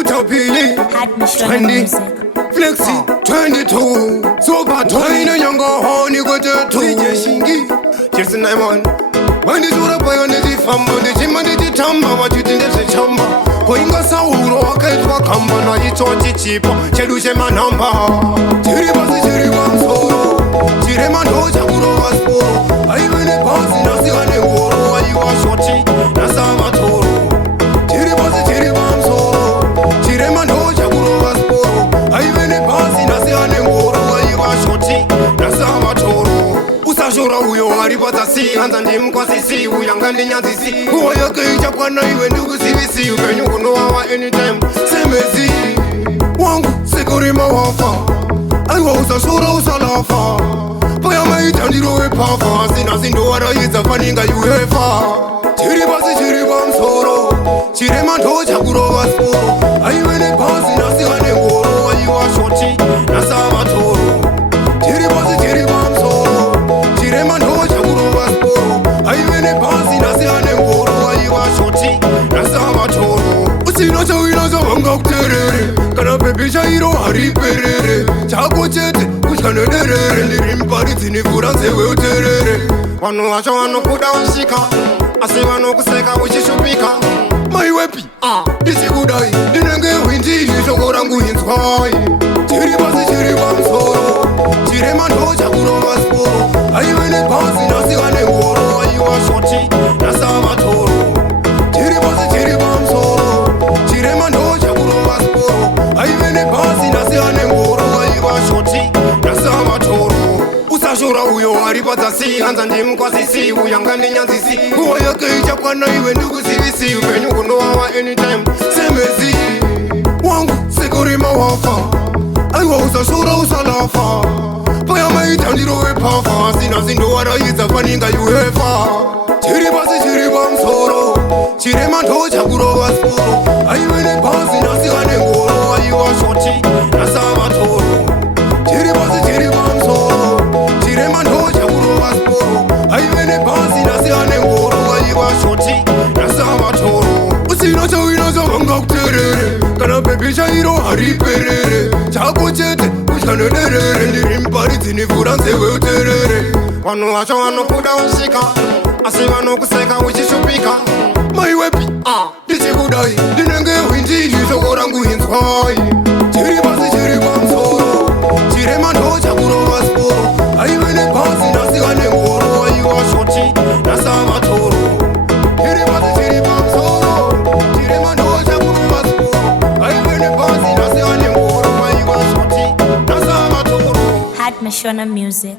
utapili Hardmashona music. Flexi 22 Soba toina nyanga honi kwa tetu DJ Shingi Chirsi Naimon Wandi zura payo niti famba Niti niti tamba Wajiti niti chamba Koinga sauro Waketwa kamba Na ito chichipo Chedushe manamba Chiripasi Chiripamsoro Chiremano chakuro wasporo Aiwene pasi nasi hane ngoro Aiwa shoti Nasa matoro Chiripasi Chiripamsoro Chiremano chakuro wasporo Aiwene pasi nasi hane ngoro Aiwa shoti Nasa matoro Usashora uyo haripata si Hanza ndimkwasisi Uyangandi nyanzisi Uwa yake ichakwana iwe ndugu sivisi Upenyu kuno hawa anytime Semezi Wangu sikurima wafa Aiwa usashora usalafa Paya maitandiro wepafa Sina sindo warayiza faninga yuhefa Chiripasi Chiripamsoro Chiremando chakuro wasporo Aiwene pasi nasi hane ngoro Aiwa shoti Nasa matoro Chiripasi Chiripamsoro Chiremando chakuro wasporo Aiwene pasi nasi hane ngoro Aiwa shoti Nasa matoro Usino chawina zawanga kuterere Kana pepe shairo hariperere Chako chete kuchanederere Ndirimpari zinifura nsewe uterere Wanu wacho wanu kuda washika Asi wanu kuseka uchishupika Maiwepi, isi kudai Dinenge winti shokora nguhinzwai Chiripasi Chiripamsoro Chiremando chakuro wasporo Aiwene pasi nasi hane ngoro Aiwa shoti nasa matoro Chiripasi Chiripamsoro Chiremando chakuro wasporo Aiwene pasi nasi hane ngoro Aiwa shoti nasa matoro Usashora uyo haripata si Hanza ndimkwasisi Uyangandi nyanzisi Uwa yake ichakwana iwe ndugu sivisi Upenyu kuno hawa anytime Semezi Wangu sikurima wafa Aiwa usashora usalafa Paya maitandiro wepafa Sina sindo warayiza faninga yuhefa Chiripasi Chiripamsoro Chiremando chakuro wasporo Aiwene pasi nasi hane ngoro Aiwa shoti nasa matoro Chiripasi Chiripamsoro Chiremando chakuro wasporo Aiwene pasi nasi hane ngoro Aiwa shoti nasa matoro Usino chawina zawanga kuterere Kana pepe shairo hariperere Chako chete kuchanederere Ndirimpari zinifura nsewe uterere Wanu wacho wanu kuda washika Asi wanu kuseka uchishupika Maiwepi, dichi kudai Dinenge winti shokora nguhinzwai Chiripasi Chiripamsoro Chiremando chakuro wasporo Aiwene pasi nasi hane ngoro Aiwa shoti nasa matoro Chiripasi Chiripamsoro Chiremando chakuro wasporo Aiwene pasi nasi hane ngoro Aiwa shoti nasa matoro Hardmashona music.